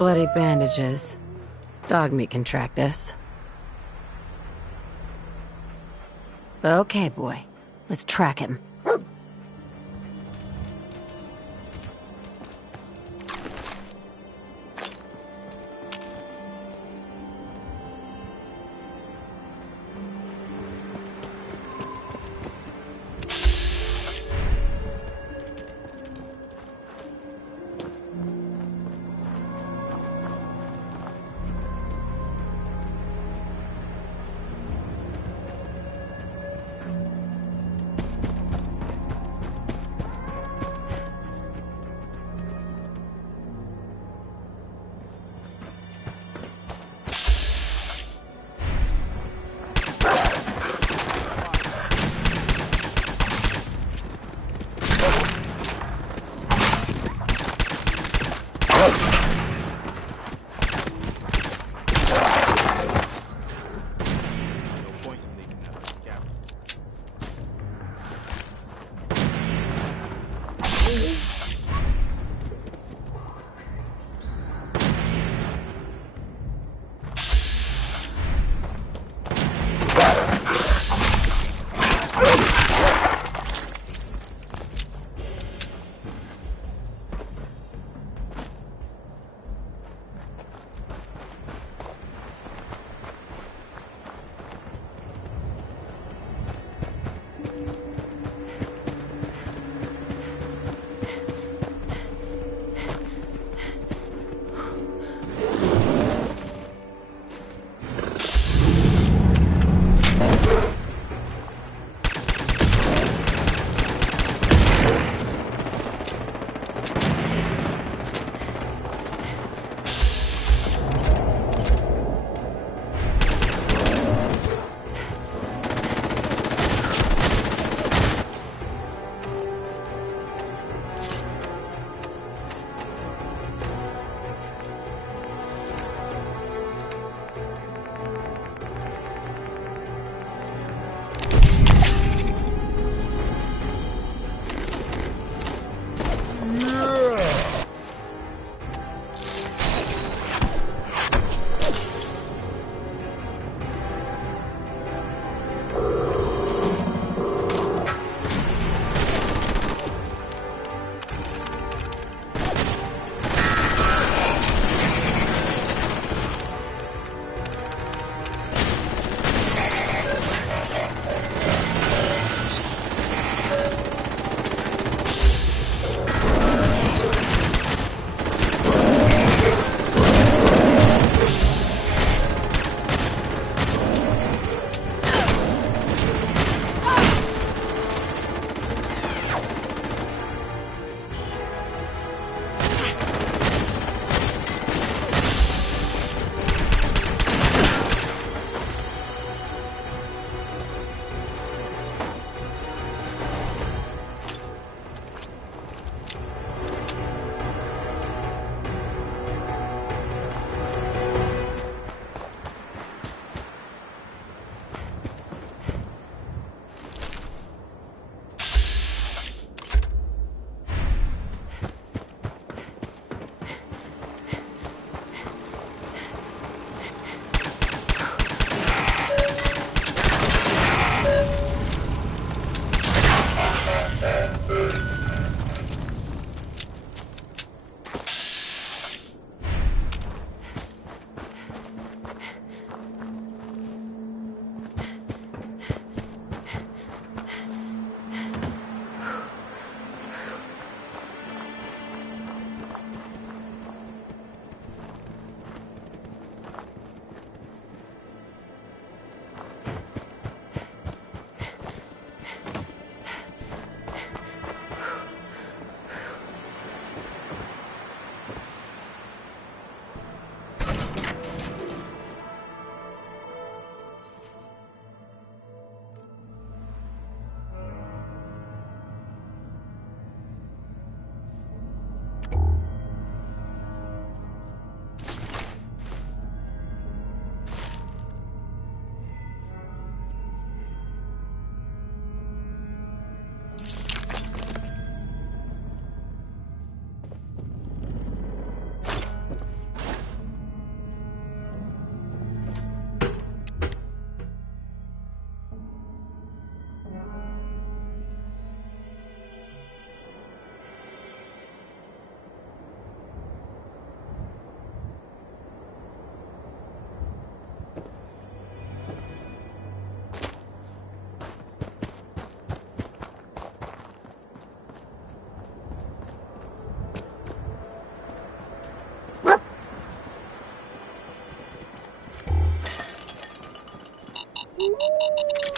Bloody bandages. Dog meat can track this. Okay, boy. Let's track him.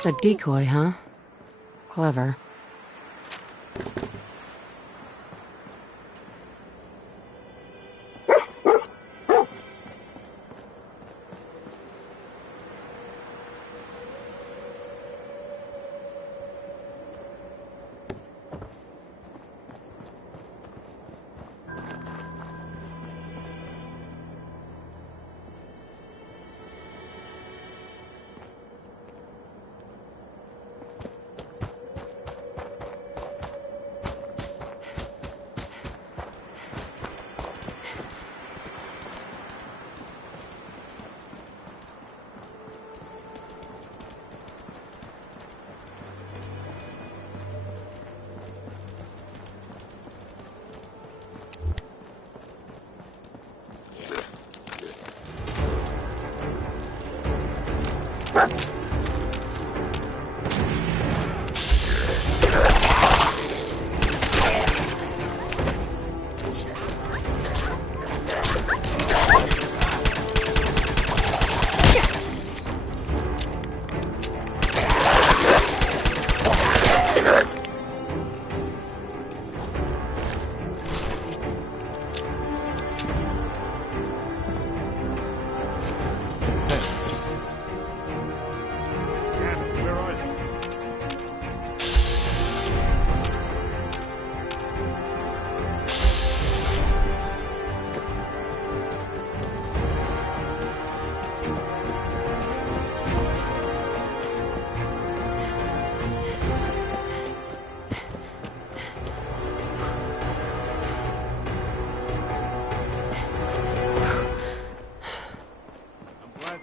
A decoy, huh? Clever.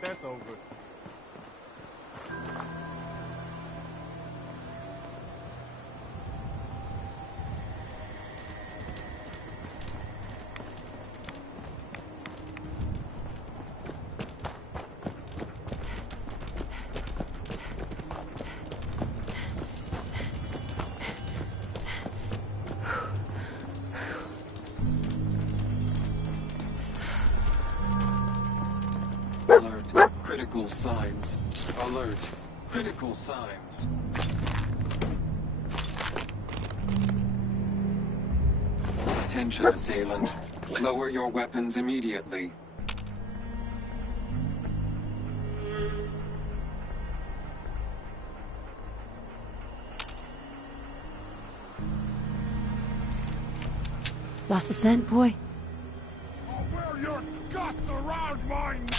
That's over. Alert. Critical signs. Alert. Critical signs. Attention, assailant. Lower your weapons immediately. Lost the scent, boy? I'll wear your guts around my neck!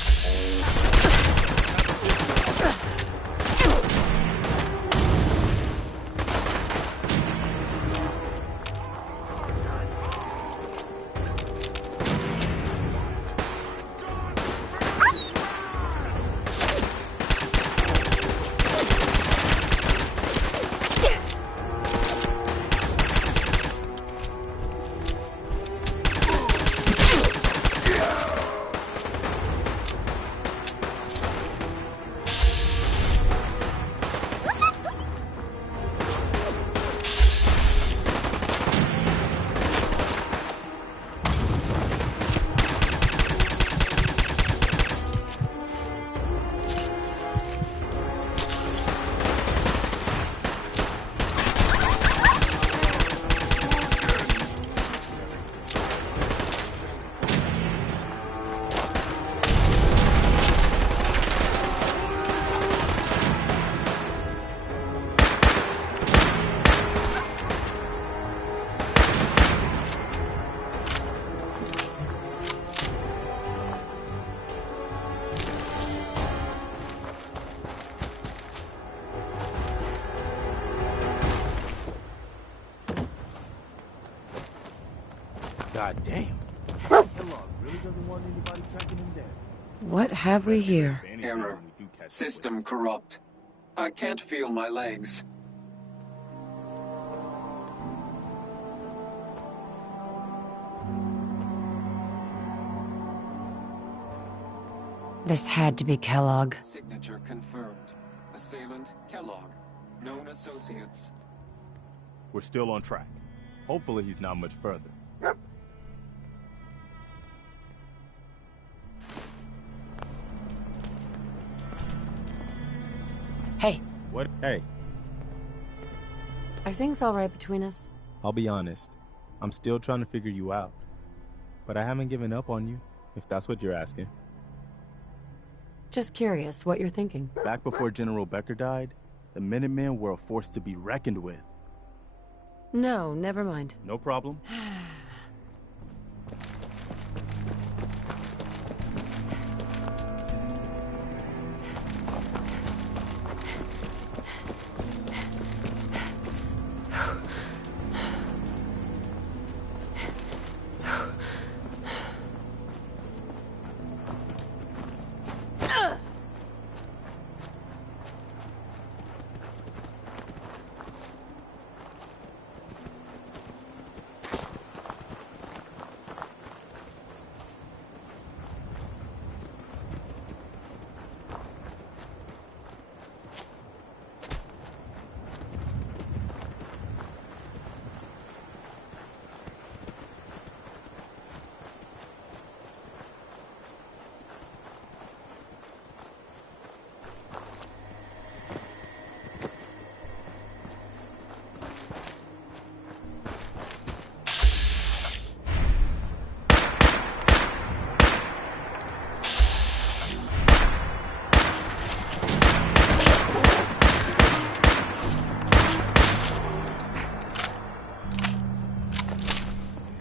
God damn. Kellogg really doesn't want anybody tracking him down. What have we here? Error. System corrupt. I can't feel my legs. This had to be Kellogg. Signature confirmed. Assailant Kellogg. Known associates. We're still on track. Hopefully he's not much further. Hey, What? Hey, Are things all right between us? I'll be honest. I'm still trying to figure you out. But I haven't given up on you, if that's what you're asking. Just curious what you're thinking. Back before General Becker died, the Minutemen were a force to be reckoned with. No, never mind. No problem.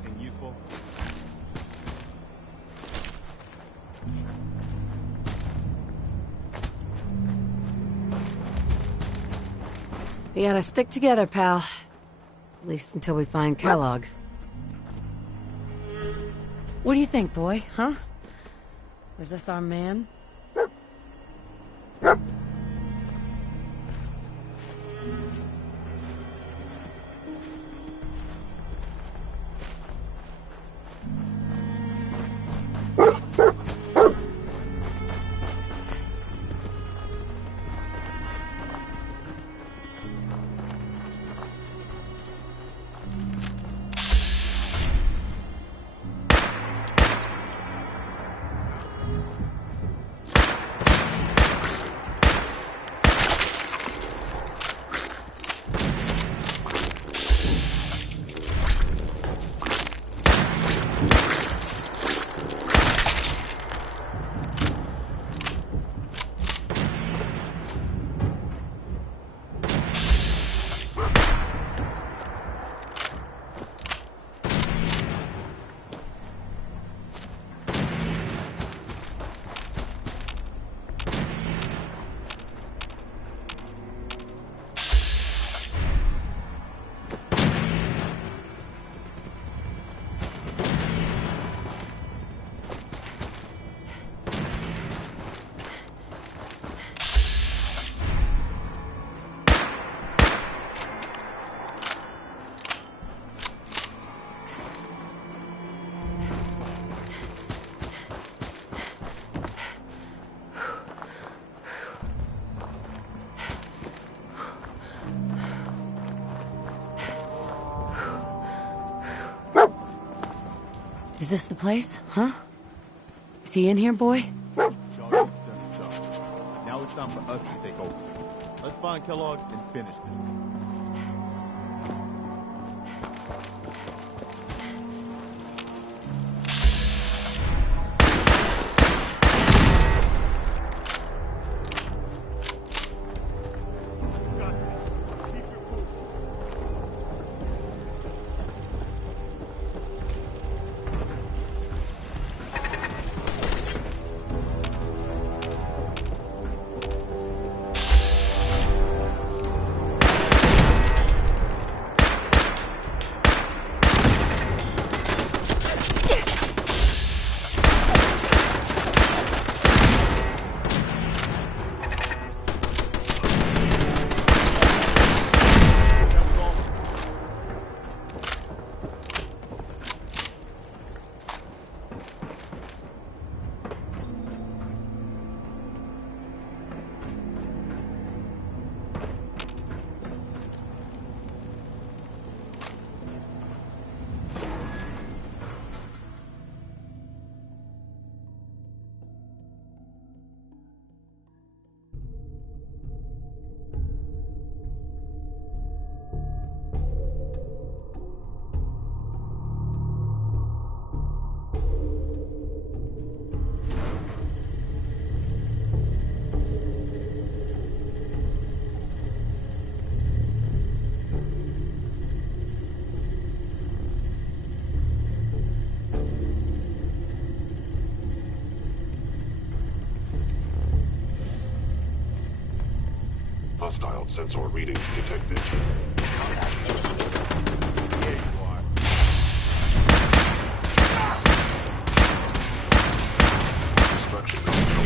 Anything useful? We gotta stick together, pal. At least until we find Kellogg. What do you think, boy? Huh? Is this our man? Is this the place? Huh? Is he in here, boy? Jarvin's done his job. Now it's time for us to take over. Let's find Kellogg and finish this. hostile sensor readings detected. Combat initiated. Here you are. Destruction control.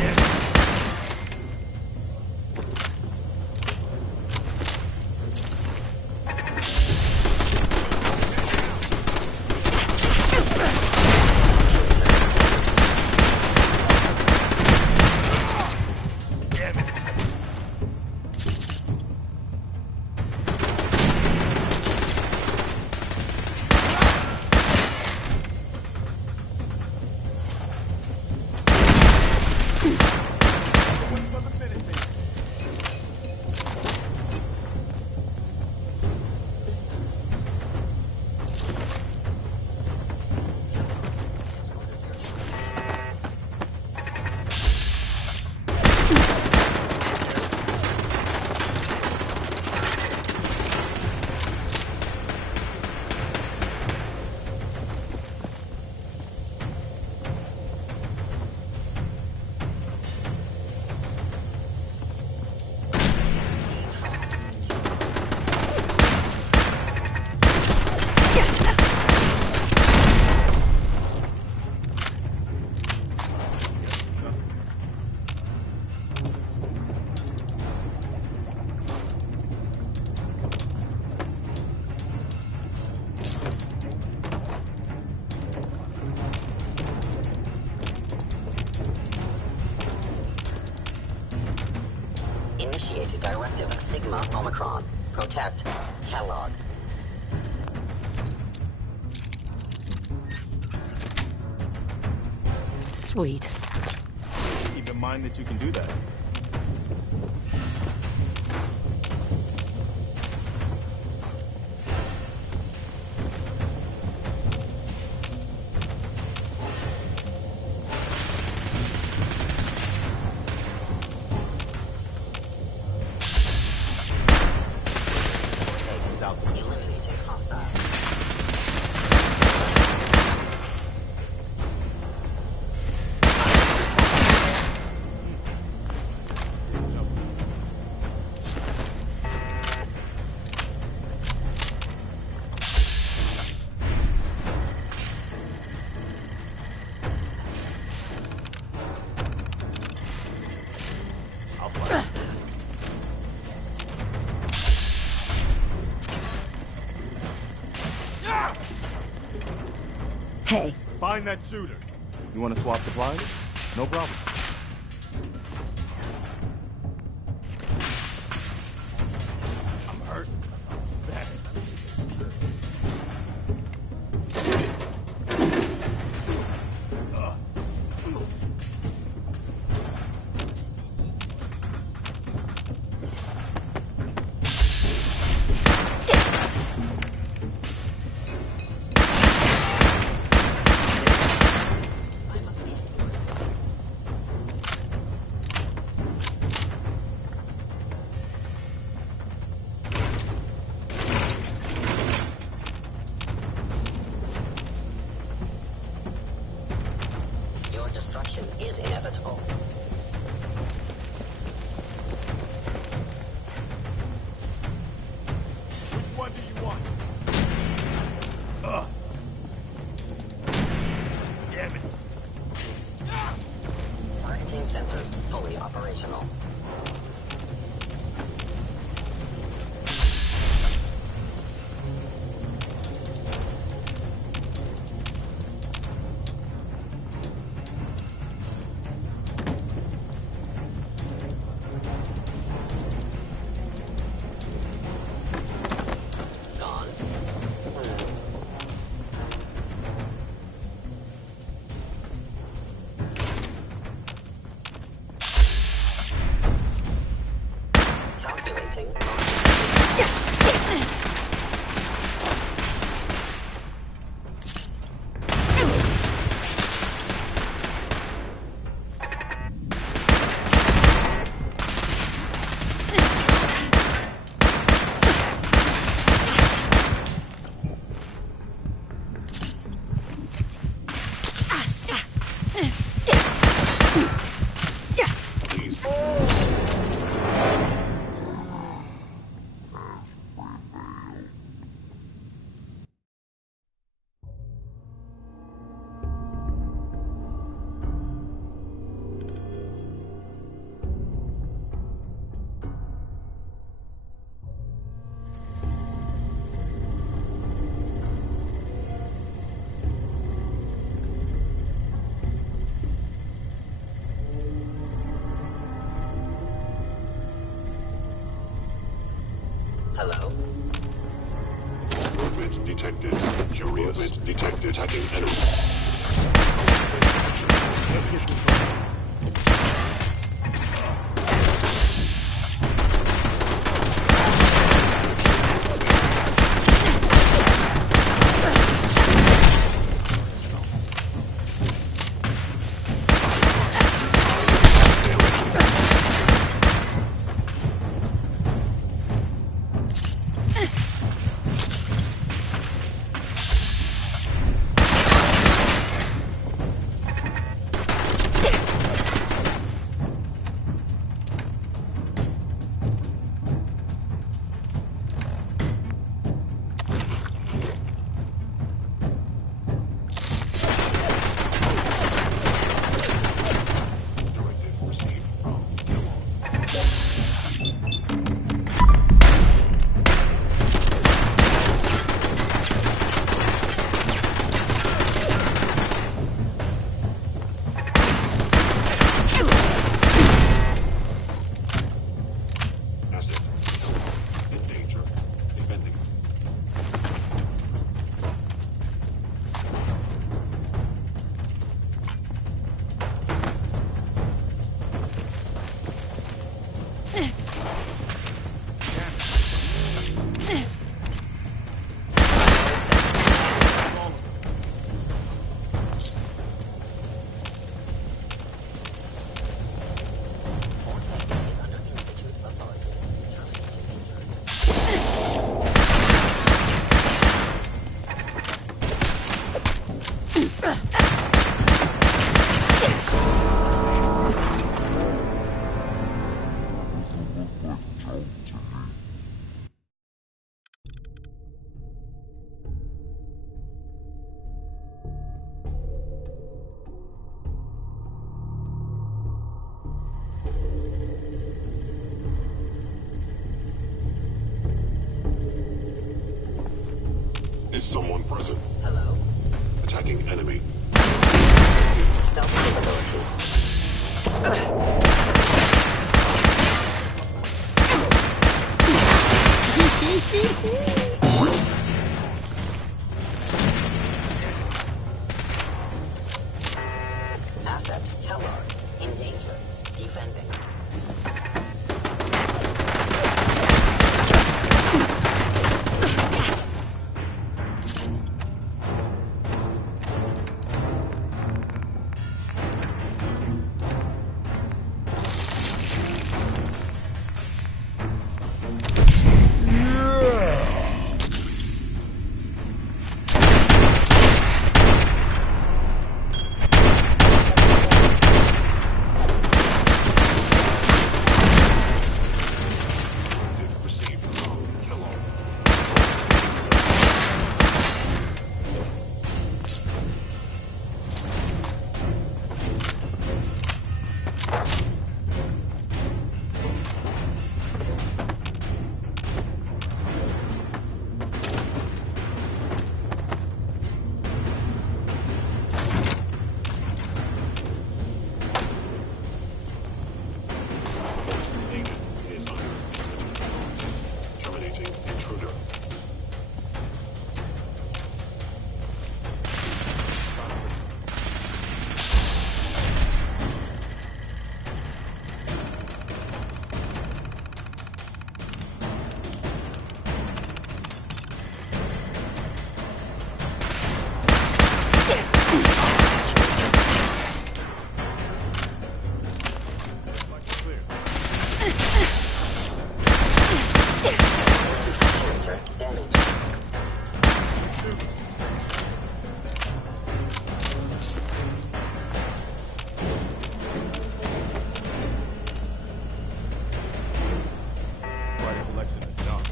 Initiate Directive Sigma Omicron. Protect Kellogg. Sweet. Keep in mind that you can do that. Eliminating hostile. I'll fly. Hey, Find that shooter. You want to swap supplies? No problem. I'm hurt. Bad. I must be. Your destruction is inevitable. Which one do you want? Damn it. Targeting sensors fully operational. Gone. Calculating. Hello? Movement detected. Curious. Movement detected. Attacking enemy. Directive received from Kellogg. Asset. In danger. Defending. Is under Institute authority. Terminating injury. Is someone present? Hello? Attacking enemy. Stealth capabilities. Asset Kellogg. In danger. Defending. Directive received from Kellogg. Agent is under Institute authority. Terminating intruder. Actuator damaged. Right election is done.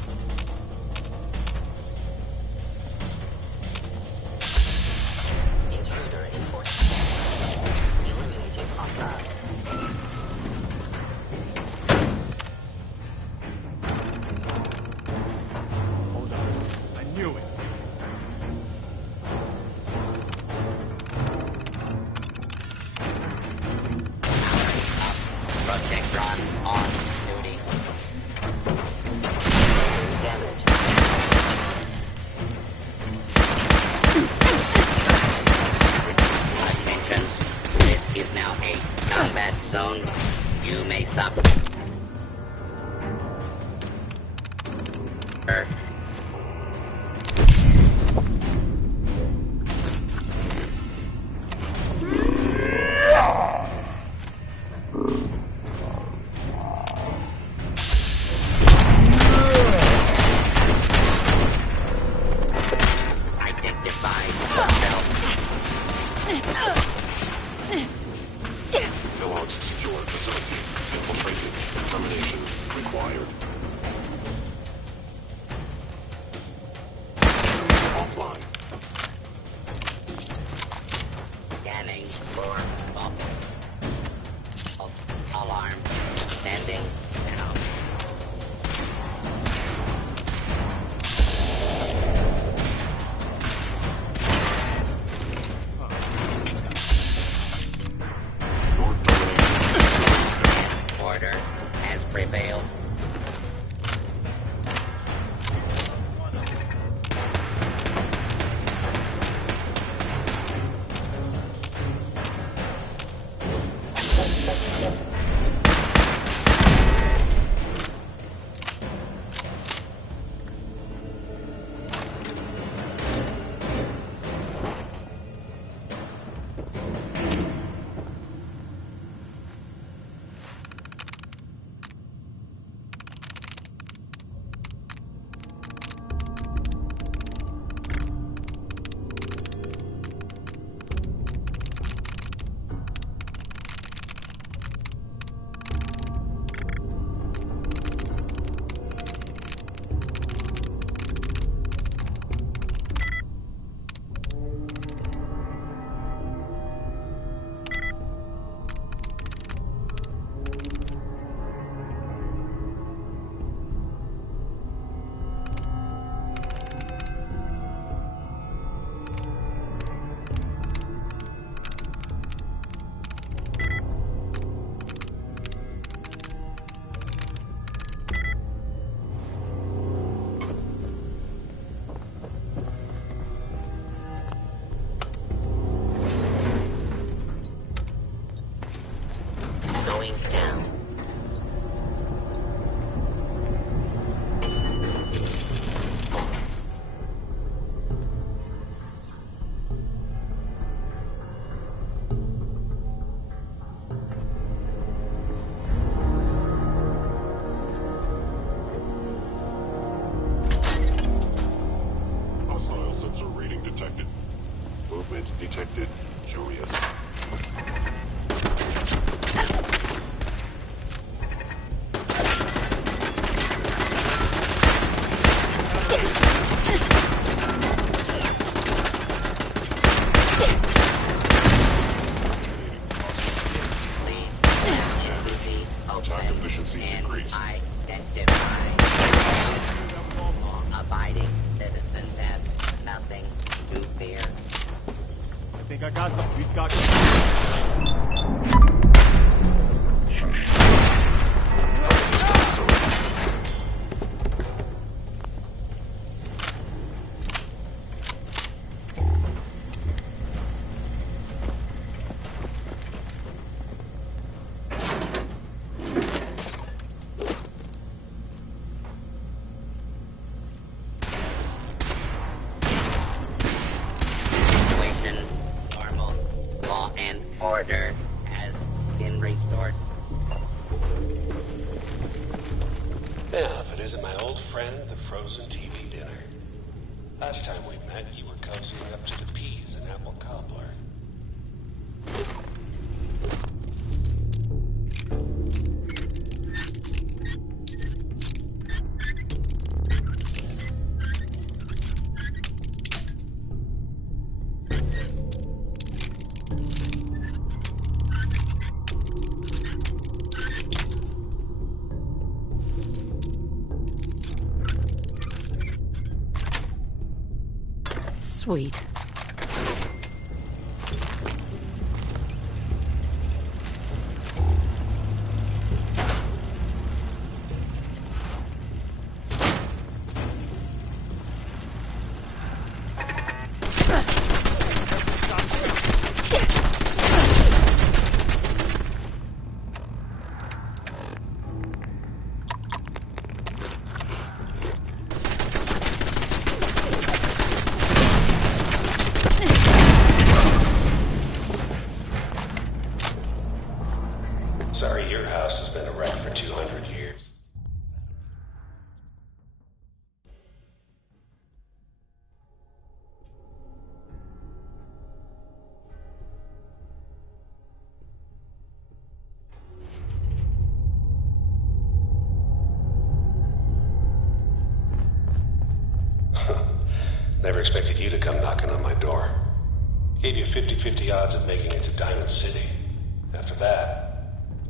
Intruder enforced. Eliminating hostile. Hold on. I knew it. Protectron on duty. Damage. combat zone. You may suffer. Identify yourself. Kellogg's secure facility. Infiltrated. Termination required. Offline. Scanning for false alarm. Standing down. Your termination. Order has prevailed. Going down. Hostile sensor reading detected. Movement detected. Curious. Attack efficiency decreased. Identify. Abiding citizens have nothing to fear. I think I got something. We've got. Situation normal. Law and order has been restored. Yeah, if it isn't my old friend, the frozen TV dinner. Last time we met, you were cozying up to the peas and apple cobbler. Sweet. Sorry, your house has been a wreck for 200 years. Never expected you to come knocking on my door. Gave you 50-50 odds of making it to Diamond City. After that,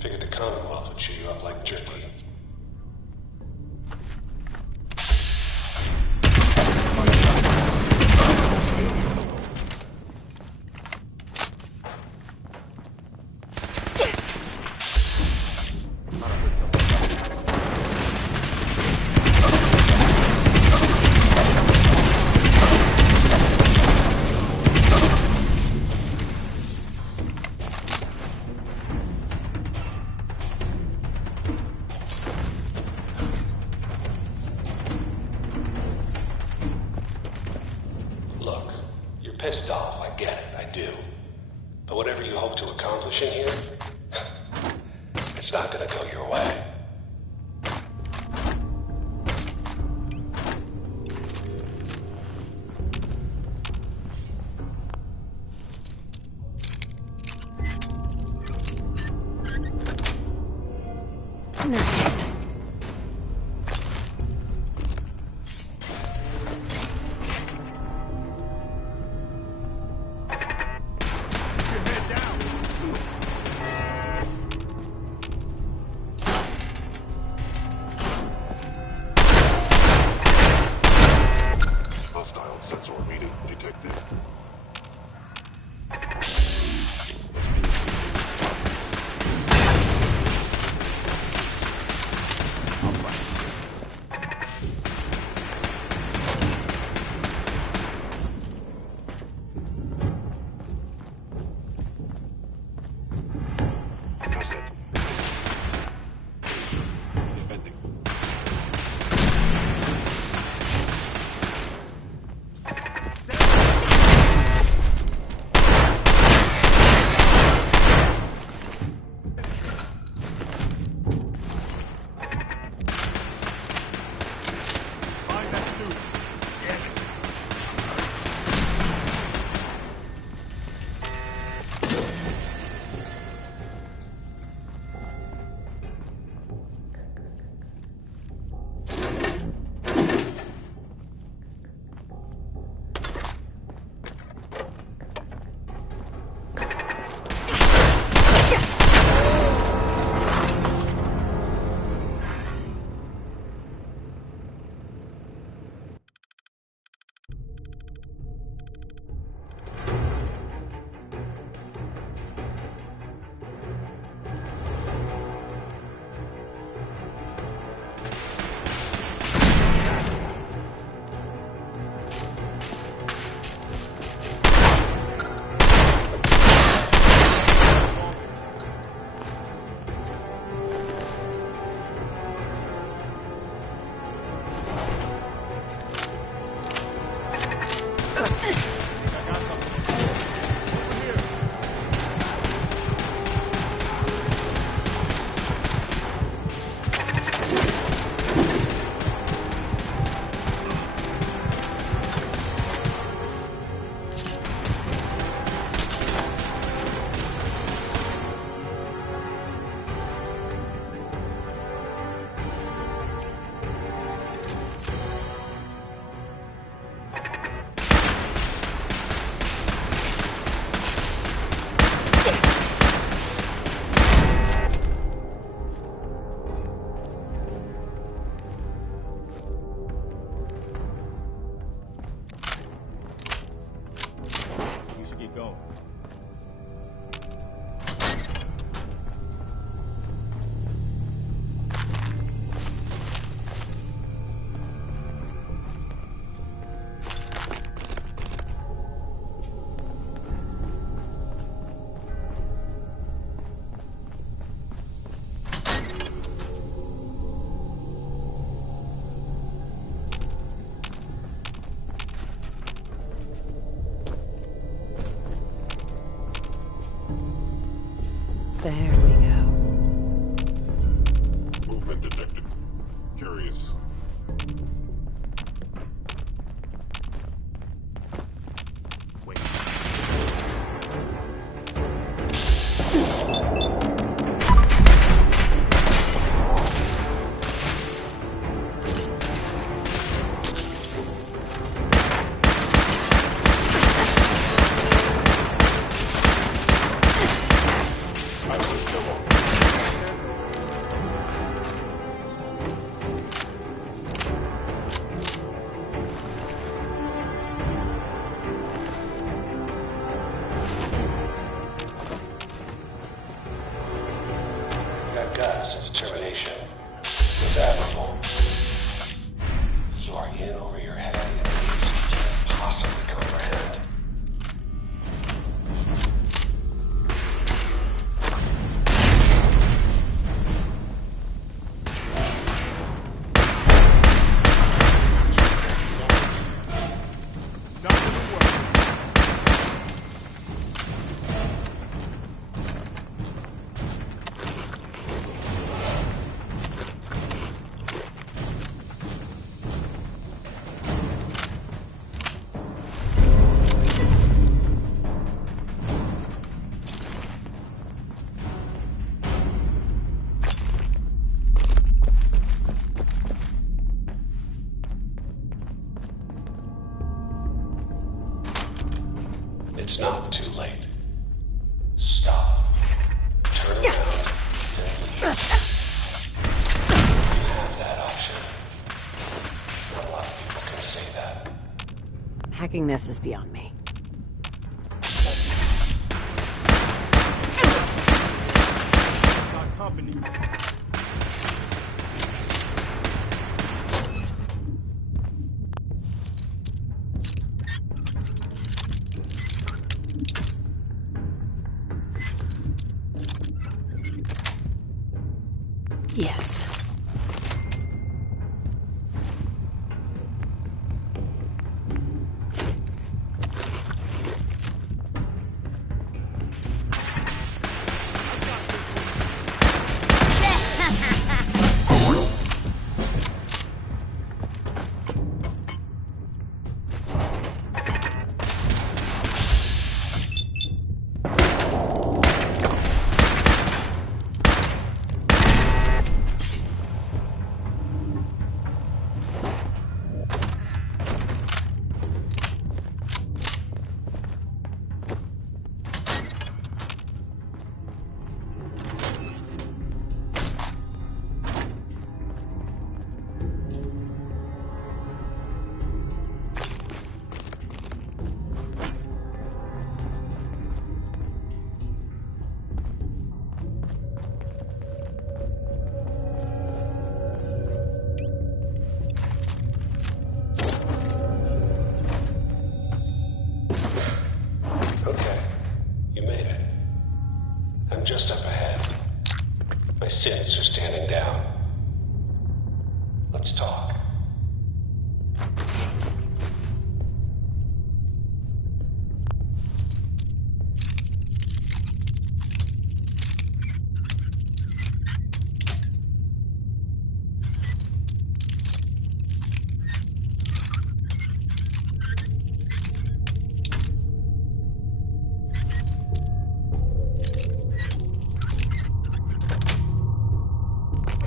figured the Commonwealth would chew you up like jerky. Look, you're pissed off, I get it, I do. But whatever you hope to accomplish in here, it's not gonna go your way. Nice. Hostile sensor reading detected. guts and determination was admirable. You are in over your head in ways you can't possibly comprehend. Not gonna work. It's not too late. Stop. Turn around and leave. You have that option. Not a lot of people can say that. Hacking this is beyond me. Got company. Yes. Okay. You made it. I'm just up ahead. My synths are standing down. Let's talk.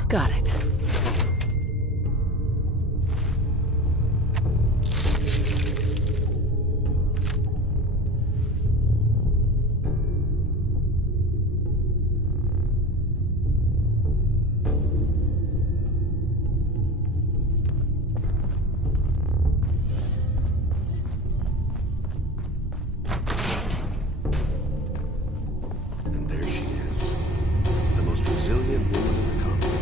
Got it. And there she is. The most resilient woman in the Commonwealth.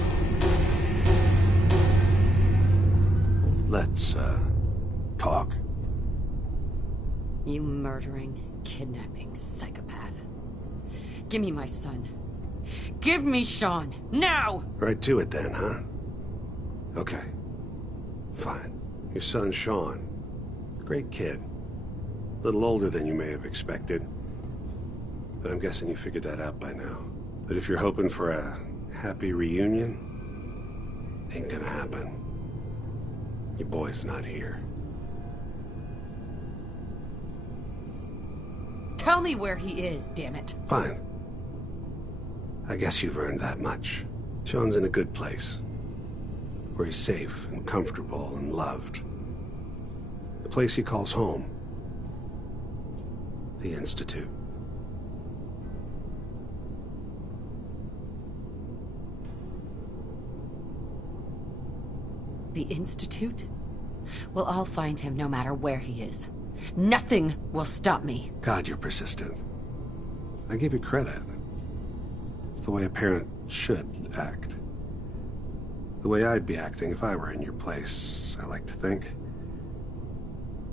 Let's, talk. You murdering, kidnapping psychopath. Give me my son. Give me Sean, now! Right to it then, huh? Okay. Fine. Your son, Sean. Great kid. A little older than you may have expected. But I'm guessing you figured that out by now. But if you're hoping for a happy reunion, ain't gonna happen. Your boy's not here. Tell me where he is, damn it. Fine. I guess you've earned that much. Sean's in a good place. Where he's safe and comfortable and loved. The place he calls home. The Institute. The Institute? Well, I'll find him no matter where he is. Nothing will stop me. God, you're persistent. I give you credit. It's the way a parent should act. The way I'd be acting if I were in your place, I like to think.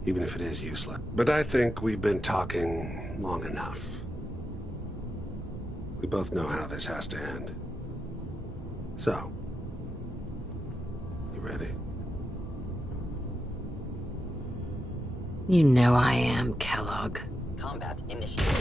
Even if it is useless. But I think we've been talking long enough. We both know how this has to end. So, you ready? You know I am, Kellogg. Combat initiated.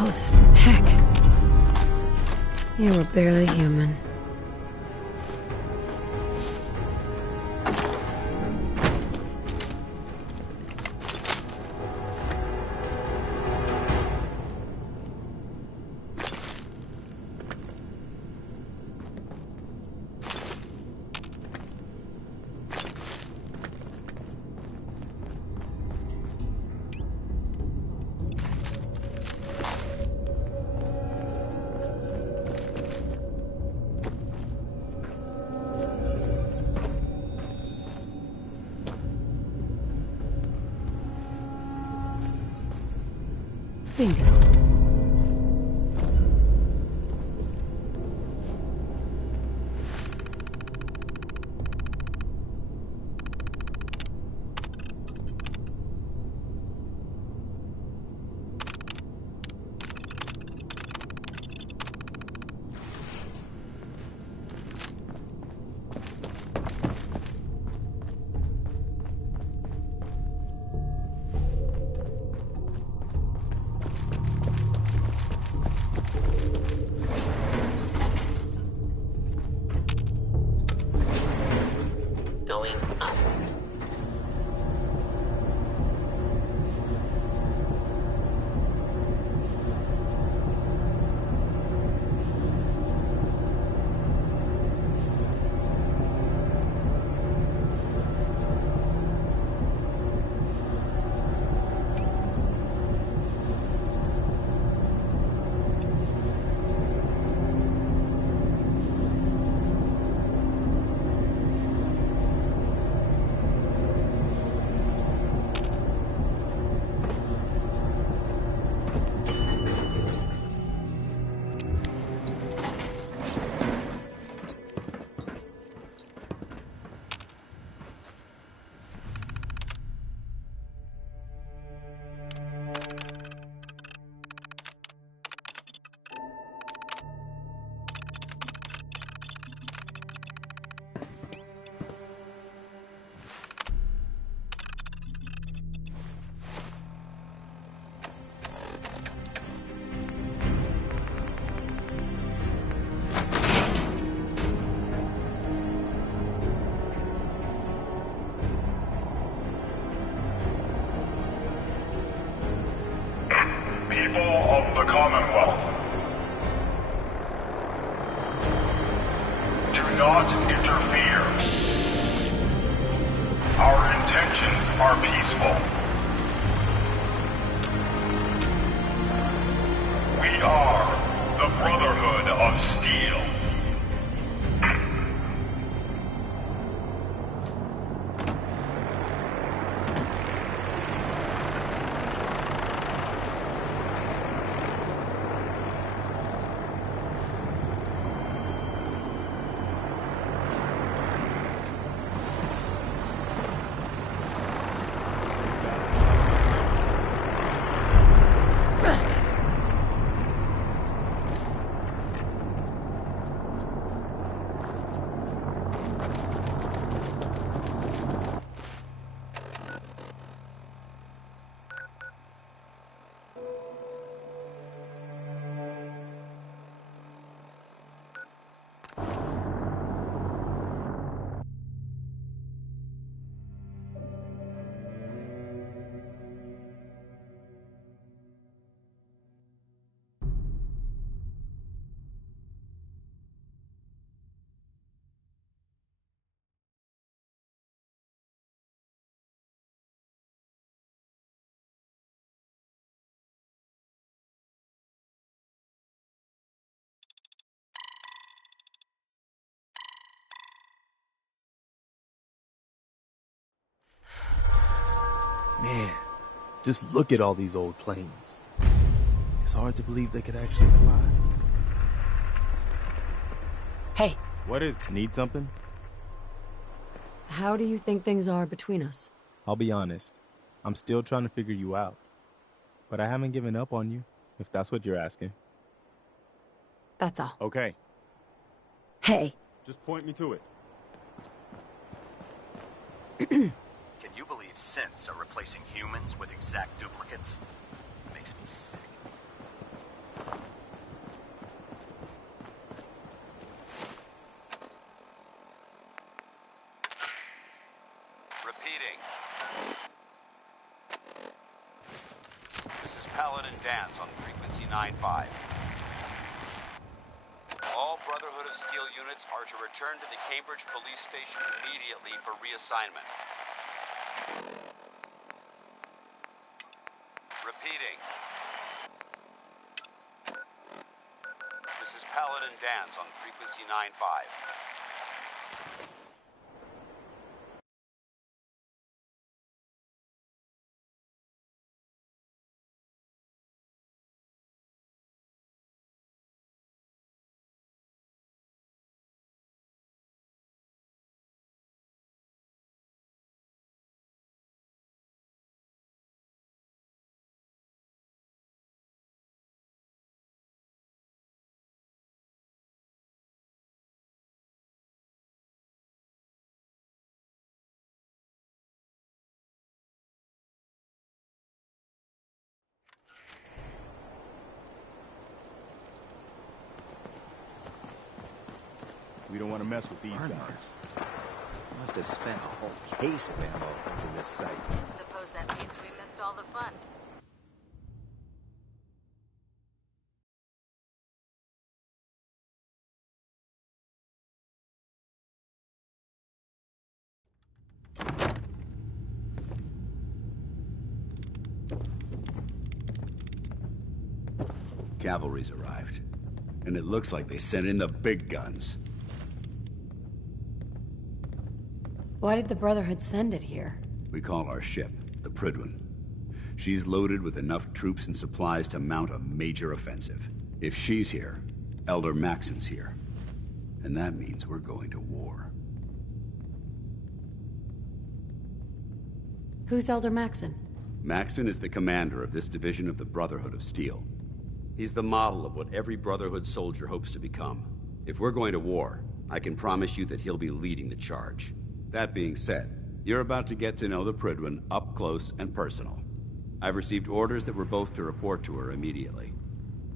All this tech. You were barely human. Bingo. Going up. People of the Commonwealth, do not interfere. Our intentions are peaceful. We are the Brotherhood of Steel. Just look at all these old planes. It's hard to believe they could actually fly. Hey, What is... Need something? how do you think things are between us? I'll be honest. I'm still trying to figure you out. But I haven't given up on you, if that's what you're asking. That's all. Okay, Hey. just point me to it. Can you believe synths are replacing humans with exact duplicates? It makes me sick. Repeating. This is Paladin Dan's on frequency 9-5. All Brotherhood of Steel units are to return to the Cambridge Police Station immediately for reassignment. Repeating. This is Paladin Dan's on frequency 9-5. We don't want to mess with these Burn guys. marks. Must have spent a whole case of ammo into this site. Suppose that means we missed all the fun. Cavalry's arrived. And it looks like they sent in the big guns. Why did the Brotherhood send it here? We call our ship the Prydwen. She's loaded with enough troops and supplies to mount a major offensive. If she's here, Elder Maxon's here. And that means we're going to war. Who's Elder Maxon? Maxon is the commander of this division of the Brotherhood of Steel. He's the model of what every Brotherhood soldier hopes to become. If we're going to war, I can promise you that he'll be leading the charge. That being said, you're about to get to know the Prydwen up close and personal. I've received orders that we're both to report to her immediately.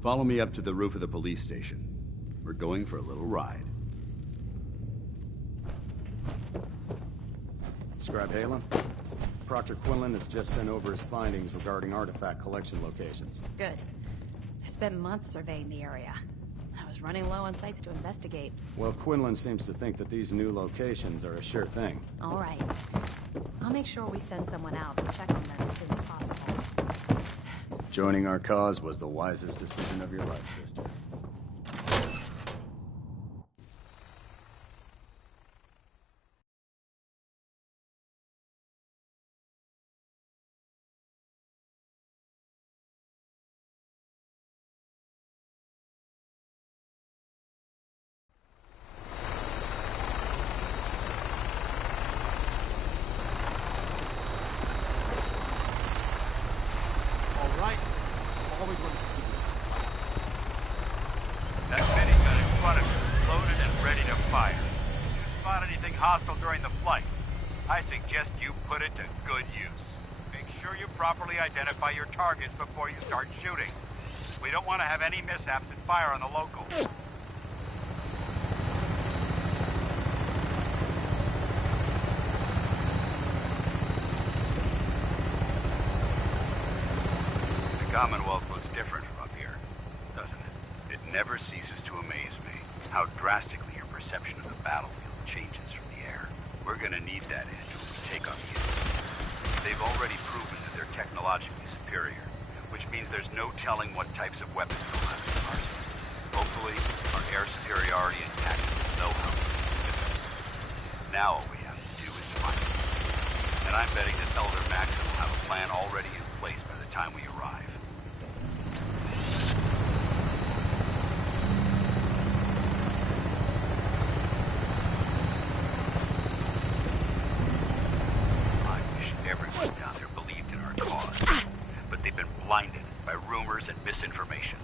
Follow me up to the roof of the police station. We're going for a little ride. Scribe Halen, Proctor Quinlan has just sent over his findings regarding artifact collection locations. Good. I spent months surveying the area. I was running low on sites to investigate. Well, Quinlan seems to think that these new locations are a sure thing. All right. I'll make sure we send someone out to check on them as soon as possible. Joining our cause was the wisest decision of your life, sister. That minigun in front of you is loaded and ready to fire. If you spot anything hostile during the flight, I suggest you put it to good use. Make sure you properly identify your targets before you start shooting. We don't want to have any mishaps and fire on the locals. The Commonwealth looks different from up here, doesn't it? It never ceases to amaze me how drastically your perception of the battlefield changes from the air. We're gonna need that edge when we take on the enemy. They've already proven that they're technologically superior, which means there's no telling what types of weapons they'll have in their arsenal. Hopefully, our air superiority and tactical know-how will be significant. Now all we have to do is find them. And I'm betting that Elder Maxon will have a plan already in place. place by the time we arrive. I wish everyone down there believed in our cause, but they've been blinded by rumors and misinformation.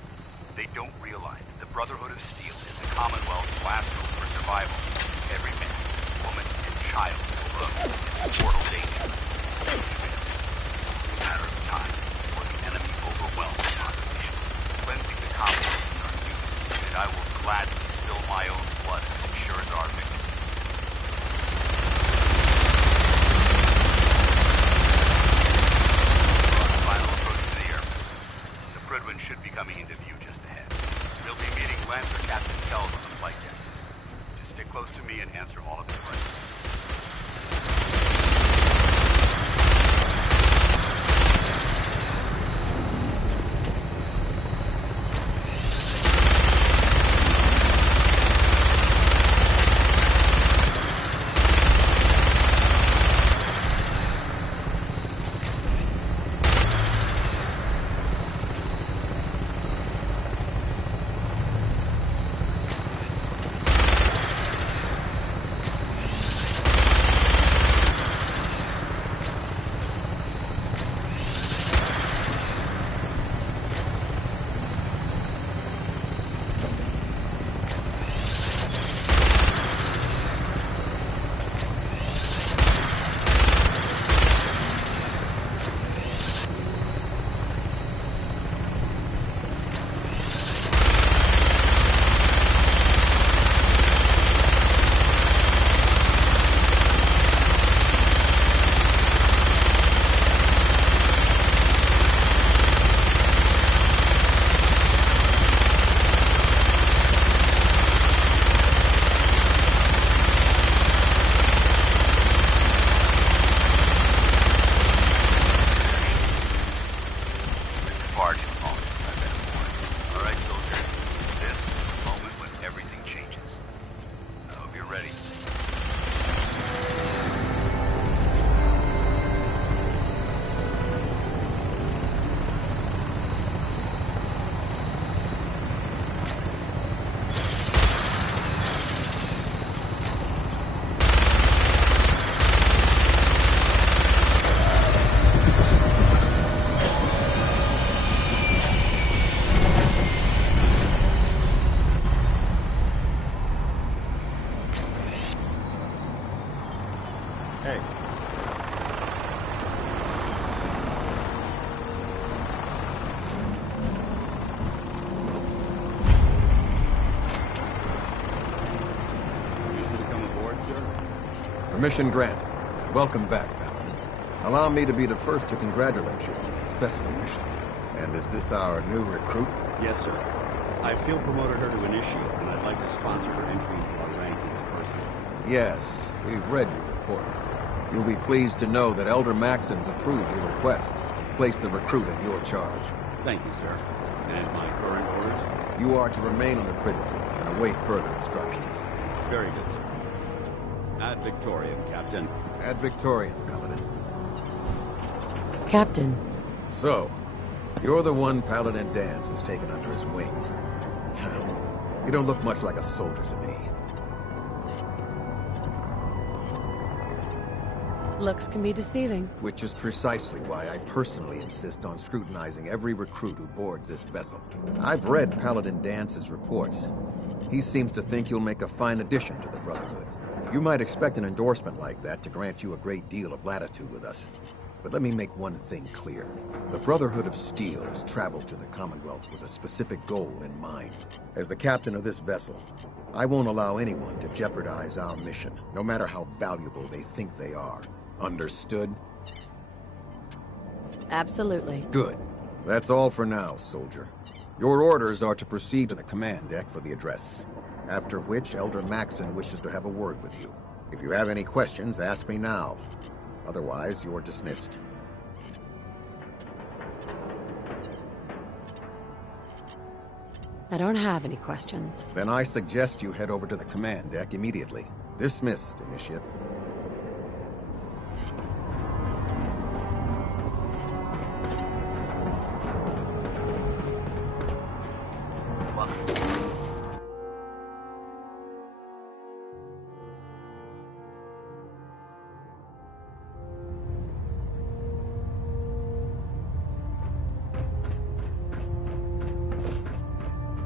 They don't realize that the Brotherhood of Steel is the Commonwealth's last hope for survival. Every man, woman, and child will look in mortal danger. It's a matter of time before the enemy overwhelms our mission. Cleansing the Commonwealth is our duty, and I will gladly spill my own blood as it ensures our victory. We're on the final approach to the airfield. The Prydwen should be coming into view just ahead. We'll be meeting Lancer Captain Kells on the flight deck. Just stick close to me and answer all of his questions. Hey. Permission to come aboard, sir? Permission granted. Welcome back, Paladin. Allow me to be the first to congratulate you on a successful mission. And is this our new recruit? Yes, sir. I feel promoted her to initiate, and I'd like to sponsor her entry into our rankings personally. Yes, we've read your reports. You'll be pleased to know that Elder Maxon's approved your request and placed the recruit in your charge. Thank you, sir. And my current orders? You are to remain on the Prydwen and await further instructions. Very good, sir. Ad Victoriam, Captain. Ad Victoriam, Paladin. Captain. So, you're the one Paladin Danse has taken under his wing. You don't look much like a soldier to me. Looks can be deceiving. Which is precisely why I personally insist on scrutinizing every recruit who boards this vessel. I've read Paladin Dance's reports. He seems to think you'll make a fine addition to the Brotherhood. You might expect an endorsement like that to grant you a great deal of latitude with us. But let me make one thing clear. The Brotherhood of Steel has traveled to the Commonwealth with a specific goal in mind. As the captain of this vessel, I won't allow anyone to jeopardize our mission, no matter how valuable they think they are. Understood? Absolutely. Good. That's all for now, soldier. Your orders are to proceed to the command deck for the address. After which, Elder Maxon wishes to have a word with you. If you have any questions, ask me now. Otherwise, you're dismissed. I don't have any questions. Then I suggest you head over to the command deck immediately. Dismissed, Initiate.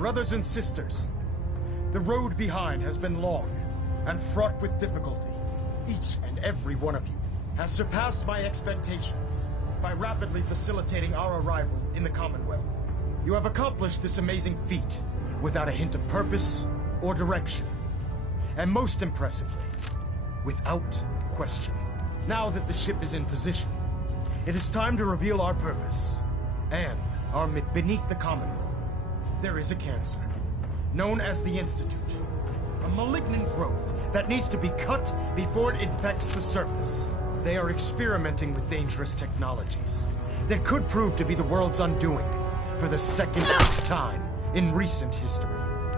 Brothers and sisters, the road behind has been long and fraught with difficulty. Each and every one of you has surpassed my expectations by rapidly facilitating our arrival in the Commonwealth. You have accomplished this amazing feat without a hint of purpose or direction. And most impressively, without question. Now that the ship is in position, it is time to reveal our purpose and our beneath the Commonwealth. There is a cancer, known as the Institute. A malignant growth that needs to be cut before it infects the surface. They are experimenting with dangerous technologies that could prove to be the world's undoing for the second time in recent history.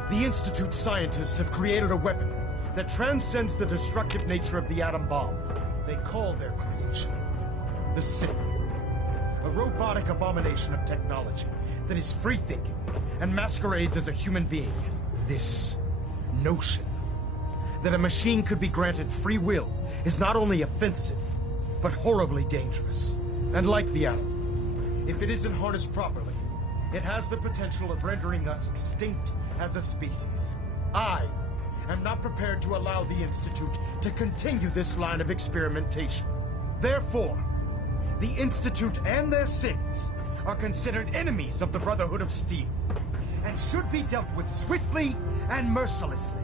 The Institute scientists have created a weapon that transcends the destructive nature of the atom bomb. They call their creation the Sith. A robotic abomination of technology that is free-thinking and masquerades as a human being. This notion that a machine could be granted free will is not only offensive, but horribly dangerous. And like the atom, if it isn't harnessed properly, it has the potential of rendering us extinct as a species. I am not prepared to allow the Institute to continue this line of experimentation. Therefore, the Institute and their Siths are considered enemies of the Brotherhood of Steel, and should be dealt with swiftly and mercilessly.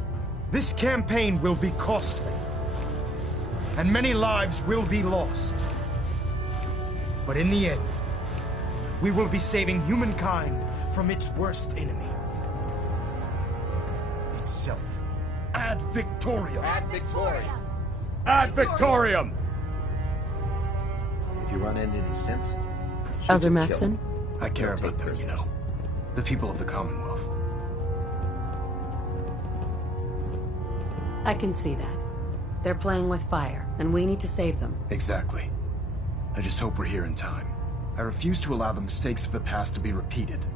This campaign will be costly, and many lives will be lost. But in the end, we will be saving humankind from its worst enemy. Itself. Ad Victoriam! Ad Victoriam! Ad Victoriam! If you run into any sense, Elder Maxon? I care about them, you know. The people of the Commonwealth. I can see that. They're playing with fire, and we need to save them. Exactly. I just hope we're here in time. I refuse to allow the mistakes of the past to be repeated.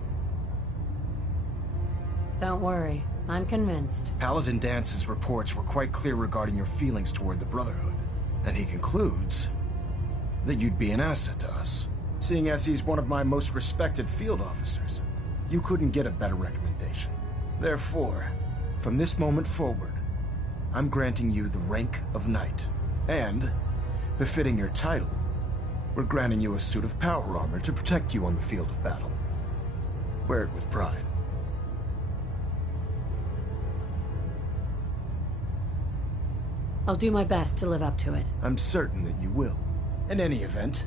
Don't worry. I'm convinced. Paladin Dance's reports were quite clear regarding your feelings toward the Brotherhood. And he concludes that you'd be an asset to us. Seeing as he's one of my most respected field officers, you couldn't get a better recommendation. Therefore, from this moment forward, I'm granting you the rank of Knight. And, befitting your title, we're granting you a suit of power armor to protect you on the field of battle. Wear it with pride. I'll do my best to live up to it. I'm certain that you will. In any event,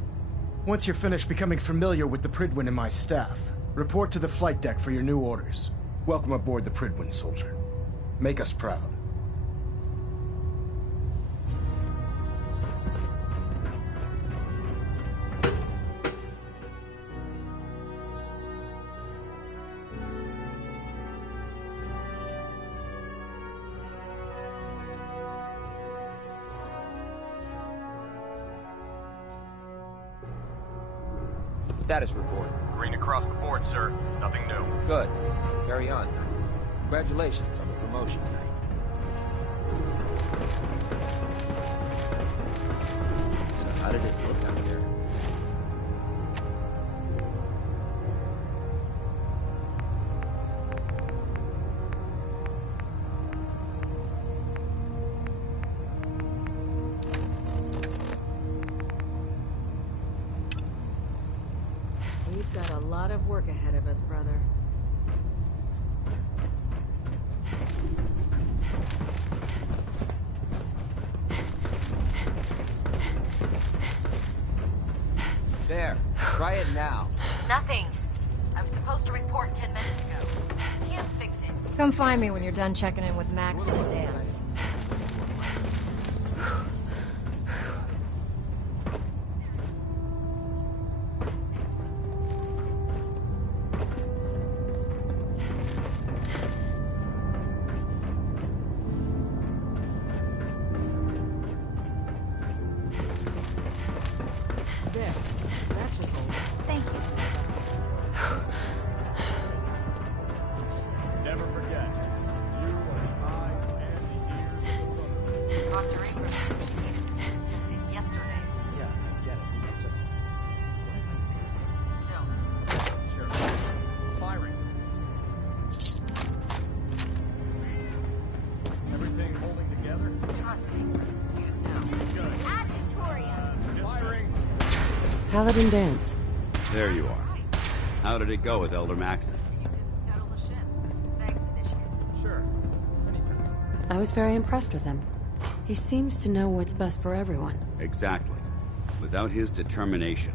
once you're finished becoming familiar with the Prydwen and my staff, report to the flight deck for your new orders. Welcome aboard the Prydwen, soldier. Make us proud. Status report. Green across the board, sir. Nothing new. Good. Carry on. Congratulations on the promotion. So how did it look out there? We've got a lot of work ahead of us, brother. There. Try it now. Nothing. I was supposed to report 10 minutes ago. Can't fix it. Come find me when you're done checking in with Max and Dance. There. That should hold. Thank you, sister. Never forget, it's you are the eyes and the ears of the Dr. Abrams indicated this suggested yesterday. Yeah, I get it. Just... what if I miss? Don't. Sure. Firing. Paladin Danse. There you are. How did it go with Elder Maxon? Sure. Anytime. I was very impressed with him. He seems to know what's best for everyone. Exactly. Without his determination,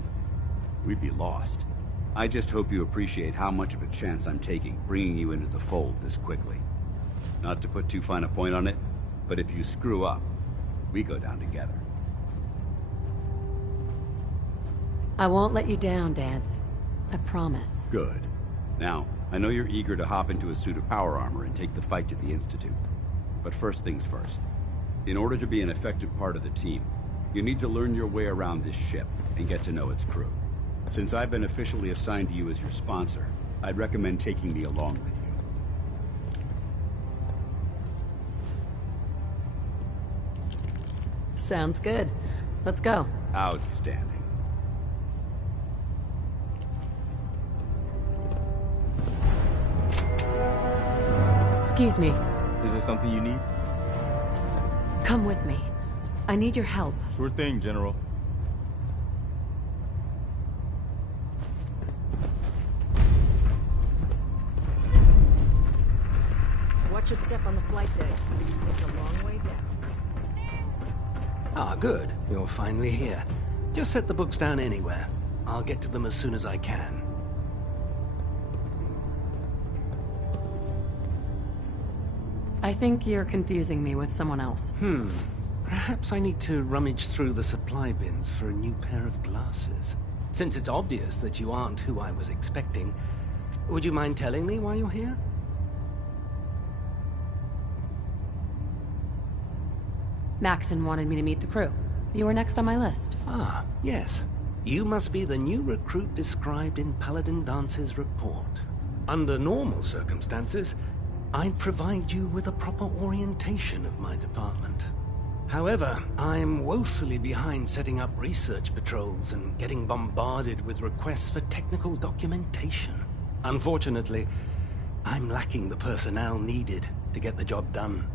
we'd be lost. I just hope you appreciate how much of a chance I'm taking bringing you into the fold this quickly. Not to put too fine a point on it, but if you screw up, we go down together. I won't let you down, Danse. I promise. Good. Now, I know you're eager to hop into a suit of power armor and take the fight to the Institute. But first things first. In order to be an effective part of the team, you need to learn your way around this ship and get to know its crew. Since I've been officially assigned to you as your sponsor, I'd recommend taking me along with you. Sounds good. Let's go. Outstanding. Excuse me. Is there something you need? Come with me. I need your help. Sure thing, General. Watch your step on the flight deck. It's a long way down. Ah, good. You're finally here. Just set the books down anywhere. I'll get to them as soon as I can. I think you're confusing me with someone else. Perhaps I need to rummage through the supply bins for a new pair of glasses. Since it's obvious that you aren't who I was expecting, would you mind telling me why you're here? Maxon wanted me to meet the crew. You were next on my list. Ah, yes. You must be the new recruit described in Paladin Dance's report. Under normal circumstances, I'd provide you with a proper orientation of my department. However, I'm woefully behind setting up research patrols and getting bombarded with requests for technical documentation. Unfortunately, I'm lacking the personnel needed to get the job done.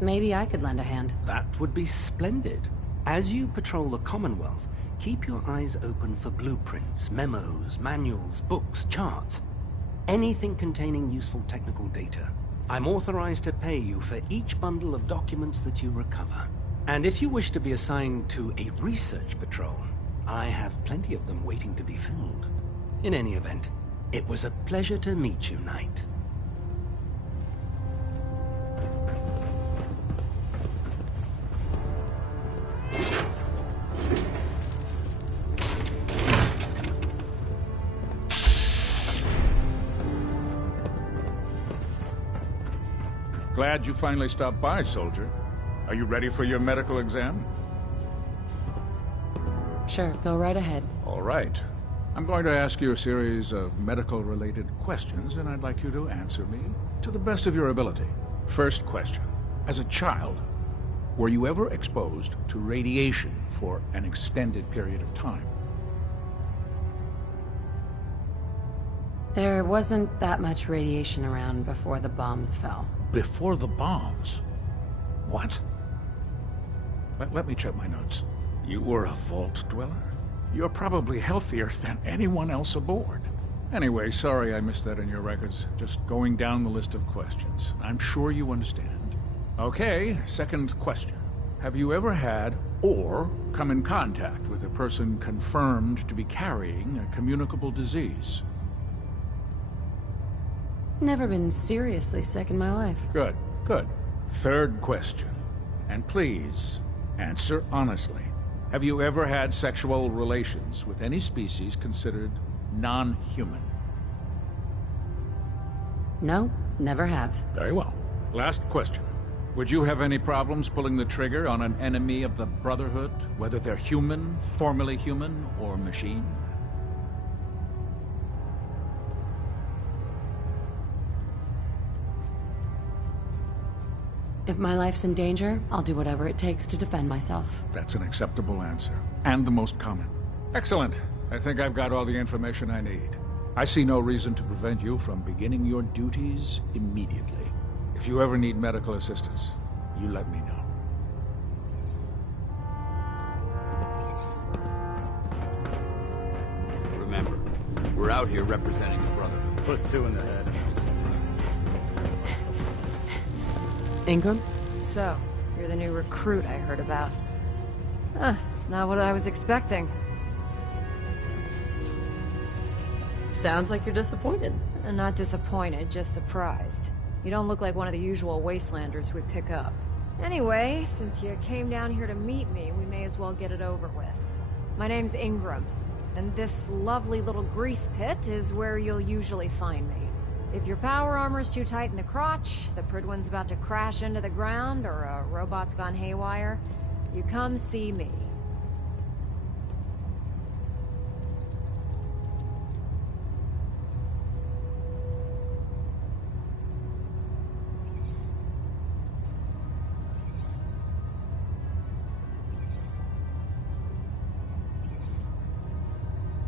Maybe I could lend a hand. That would be splendid. As you patrol the Commonwealth, keep your eyes open for blueprints, memos, manuals, books, charts. Anything containing useful technical data. I'm authorized to pay you for each bundle of documents that you recover. And if you wish to be assigned to a research patrol, I have plenty of them waiting to be filled. In any event, it was a pleasure to meet you, Knight. Glad you finally stopped by, soldier. Are you ready for your medical exam? Sure, go right ahead. All right. I'm going to ask you a series of medical-related questions, and I'd like you to answer me to the best of your ability. First question. As a child, were you ever exposed to radiation for an extended period of time? There wasn't that much radiation around before the bombs fell. Before the bombs? What? Let me check my notes. You were a vault dweller? You're probably healthier than anyone else aboard. Anyway, sorry I missed that in your records. Just going down the list of questions. I'm sure you understand. Okay, second question. Have you ever had or come in contact with a person confirmed to be carrying a communicable disease? Never been seriously sick in my life. Good, good. Third question. And please, answer honestly. Have you ever had sexual relations with any species considered non-human? No, never have. Very well. Last question. Would you have any problems pulling the trigger on an enemy of the Brotherhood, whether they're human, formerly human, or machine? If my life's in danger, I'll do whatever it takes to defend myself. That's an acceptable answer, and the most common. Excellent. I think I've got all the information I need. I see no reason to prevent you from beginning your duties immediately. If you ever need medical assistance, you let me know. We're out here representing the Brotherhood. Put two in the head. Ingram? So, you're the new recruit I heard about. Not what I was expecting. Sounds like you're disappointed. Not disappointed, just surprised. You don't look like one of the usual wastelanders we pick up. Anyway, since you came down here to meet me, we may as well get it over with. My name's Ingram, and this lovely little grease pit is where you'll usually find me. If your power armor's too tight in the crotch, the Prydwen's about to crash into the ground, or a robot's gone haywire, you come see me.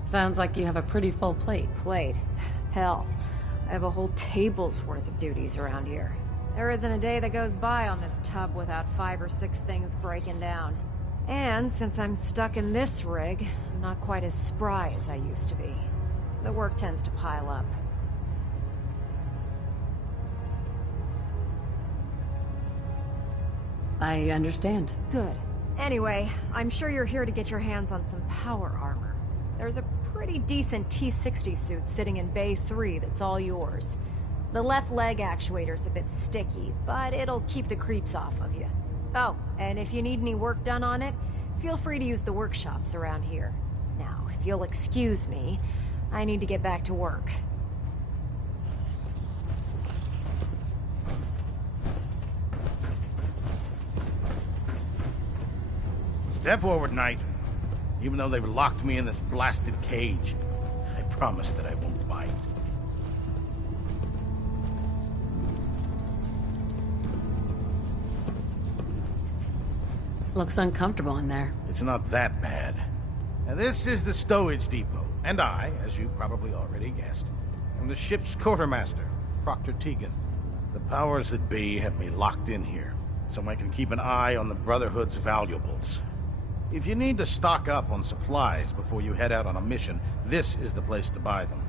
Sounds like you have a pretty full plate. Plate? Hell. I have a whole table's worth of duties around here. There isn't a day that goes by on this tub without 5 or 6 things breaking down. And since I'm stuck in this rig, I'm not quite as spry as I used to be. The work tends to pile up. I understand. Good. Anyway, I'm sure you're here to get your hands on some power armor. There's a pretty decent T-60 suit sitting in Bay 3 that's all yours. The left leg actuator's a bit sticky, but it'll keep the creeps off of you. Oh, and if you need any work done on it, feel free to use the workshops around here. Now, if you'll excuse me, I need to get back to work. Step forward, Knight. Even though they've locked me in this blasted cage, I promise that I won't bite. Looks uncomfortable in there. It's not that bad. Now, this is the stowage depot, and I, as you probably already guessed, am the ship's quartermaster, Proctor Tegan. The powers that be have me locked in here, so I can keep an eye on the Brotherhood's valuables. If you need to stock up on supplies before you head out on a mission, this is the place to buy them.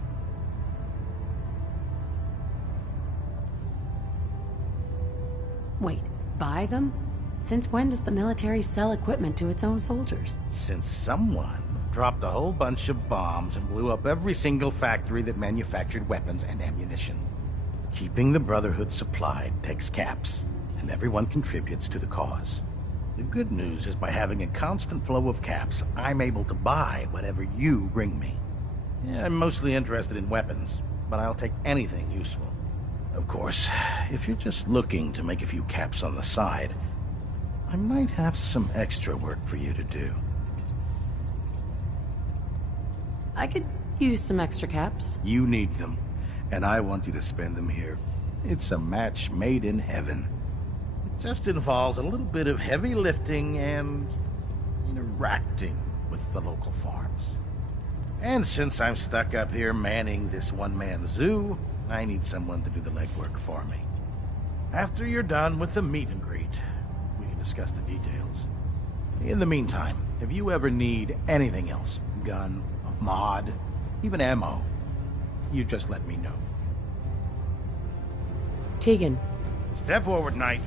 Wait, buy them? Since when does the military sell equipment to its own soldiers? Since someone dropped a whole bunch of bombs and blew up every single factory that manufactured weapons and ammunition. Keeping the Brotherhood supplied takes caps, and everyone contributes to the cause. The good news is by having a constant flow of caps, I'm able to buy whatever you bring me. Yeah, I'm mostly interested in weapons, but I'll take anything useful. Of course, if you're just looking to make a few caps on the side, I might have some extra work for you to do. I could use some extra caps. You need them, and I want you to spend them here. It's a match made in heaven. Just involves a little bit of heavy lifting and interacting with the local farms. And since I'm stuck up here manning this one-man zoo, I need someone to do the legwork for me. After you're done with the meet and greet, we can discuss the details. In the meantime, if you ever need anything else, gun, a mod, even ammo, you just let me know. Tegan. Step forward, Knight.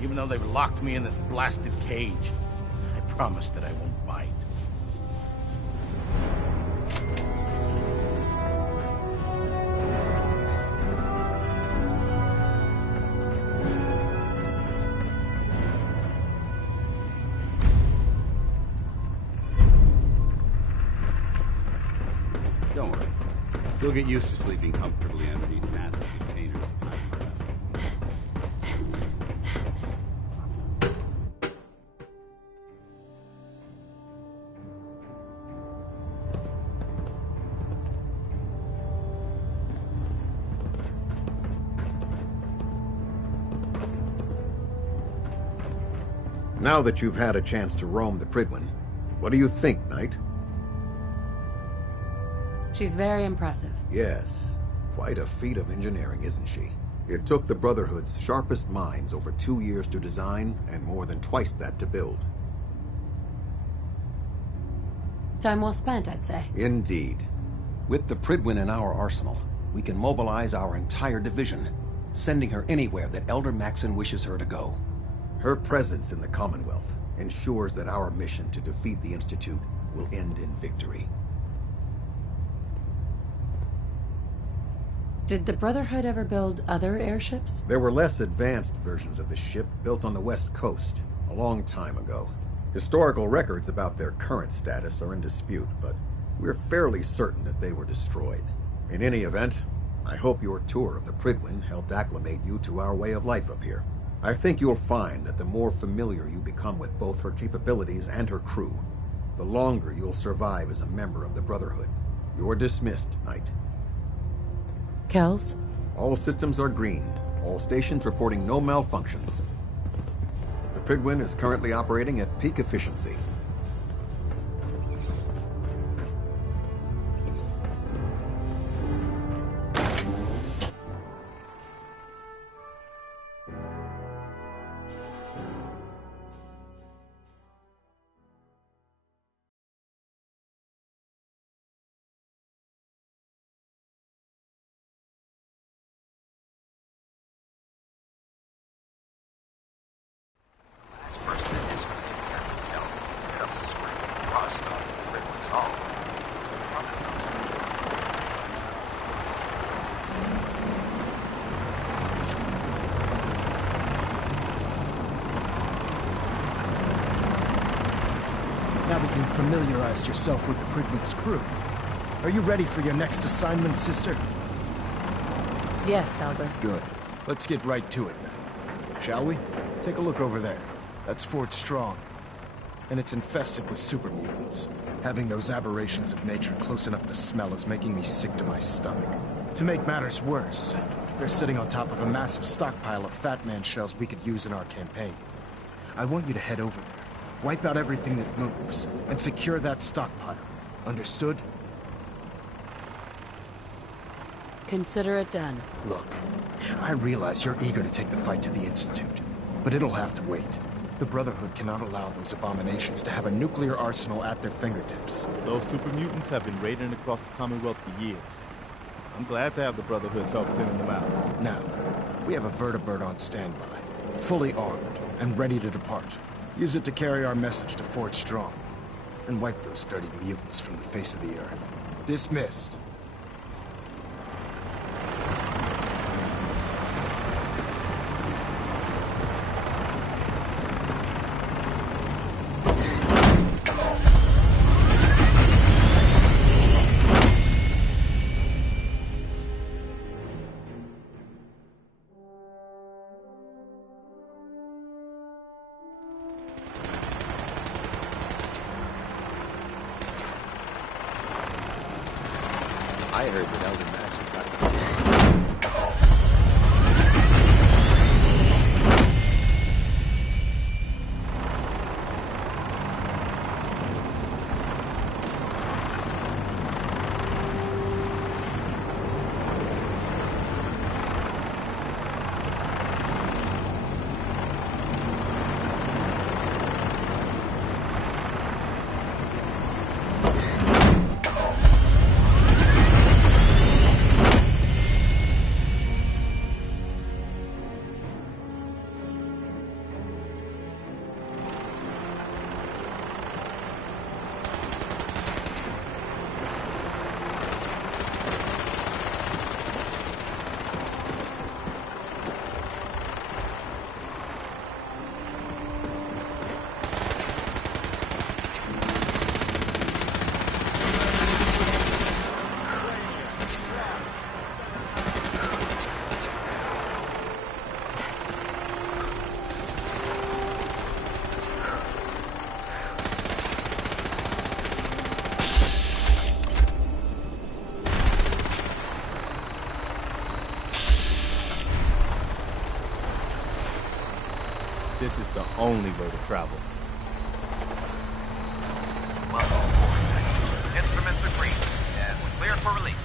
Even though they've locked me in this blasted cage, I promise that I won't bite. Don't worry. You'll get used to sleeping comfortably underneath massive containers of high breath. Now that you've had a chance to roam the Prydwen, what do you think, Knight? She's very impressive. Yes. Quite a feat of engineering, isn't she? It took the Brotherhood's sharpest minds over 2 years to design, and more than twice that to build. Time well spent, I'd say. Indeed. With the Prydwen in our arsenal, we can mobilize our entire division, sending her anywhere that Elder Maxon wishes her to go. Her presence in the Commonwealth ensures that our mission to defeat the Institute will end in victory. Did the Brotherhood ever build other airships? There were less advanced versions of the ship built on the West Coast a long time ago. Historical records about their current status are in dispute, but we're fairly certain that they were destroyed. In any event, I hope your tour of the Prydwen helped acclimate you to our way of life up here. I think you'll find that the more familiar you become with both her capabilities and her crew, the longer you'll survive as a member of the Brotherhood. You're dismissed, Knight. Kells? All systems are green. All stations reporting no malfunctions. The Prydwen is currently operating at peak efficiency. Now that you've familiarized yourself with the Prydwen's crew, are you ready for your next assignment, sister? Yes, Elder. Good. Let's get right to it then. Shall we? Take a look over there. That's Fort Strong. And it's infested with super mutants. Having those aberrations of nature close enough to smell is making me sick to my stomach. To make matters worse, they're sitting on top of a massive stockpile of Fat Man shells we could use in our campaign. I want you to head over there. Wipe out everything that moves, and secure that stockpile. Understood? Consider it done. Look, I realize you're eager to take the fight to the Institute, but it'll have to wait. The Brotherhood cannot allow those abominations to have a nuclear arsenal at their fingertips. Those super mutants have been raiding across the Commonwealth for years. I'm glad to have the Brotherhood's help clearing them out. Now, we have a vertibird on standby, fully armed, and ready to depart. Use it to carry our message to Fort Strong, and wipe those dirty mutants from the face of the earth. Dismissed. I heard that Elder Maxon got This is the only way to travel. Welcome aboard. Instruments are green, and we're clear for release.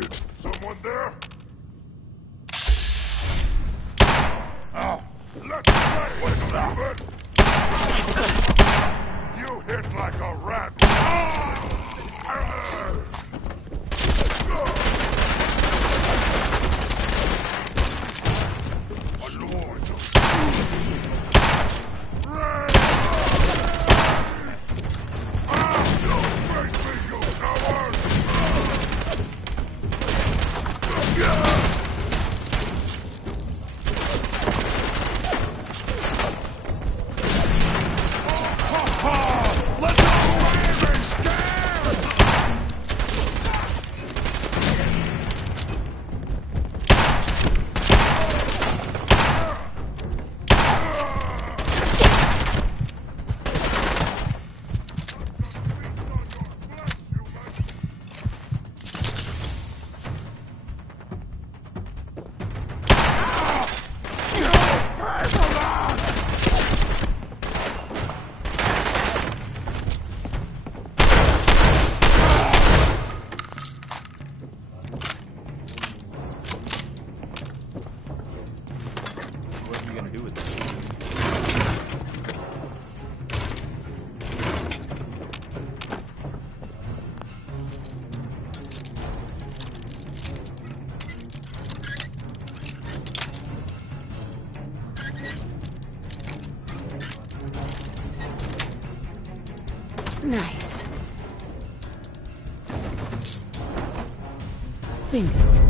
target. Someone there? Oh, let's play, stupid! You hit like a rat. Nice. Bingo.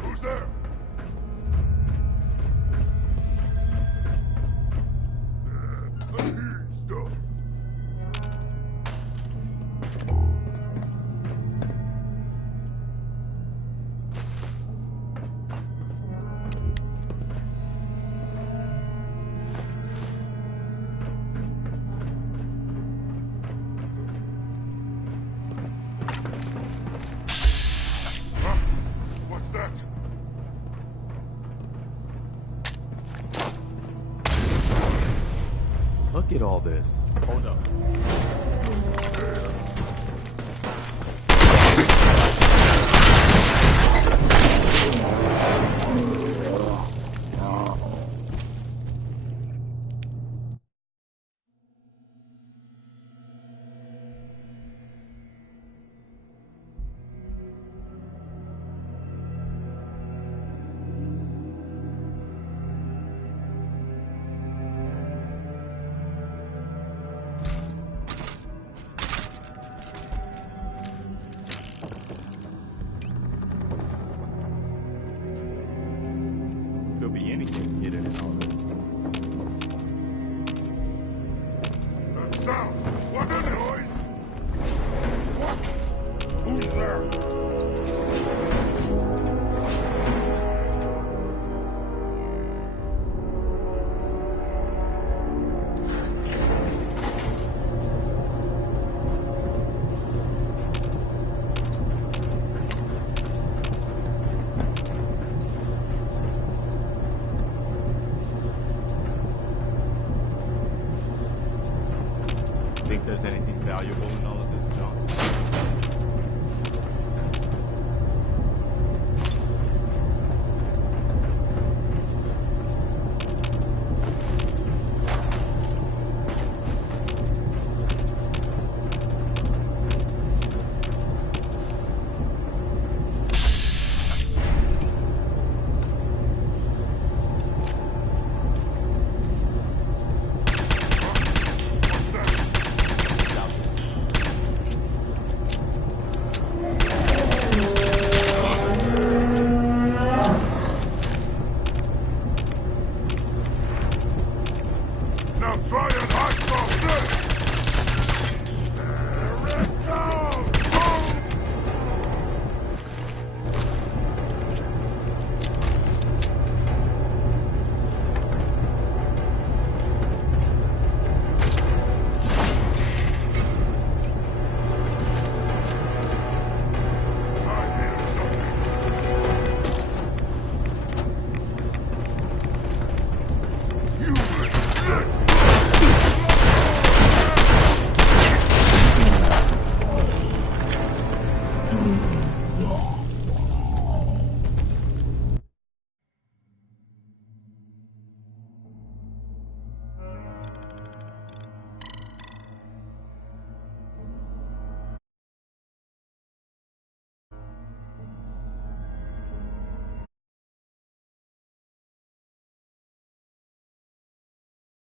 Who's there? What's that? Look at all this. Hold up. Could be anything hidden in all this. That sound! What the noise? What? Who's there? there's anything valuable in all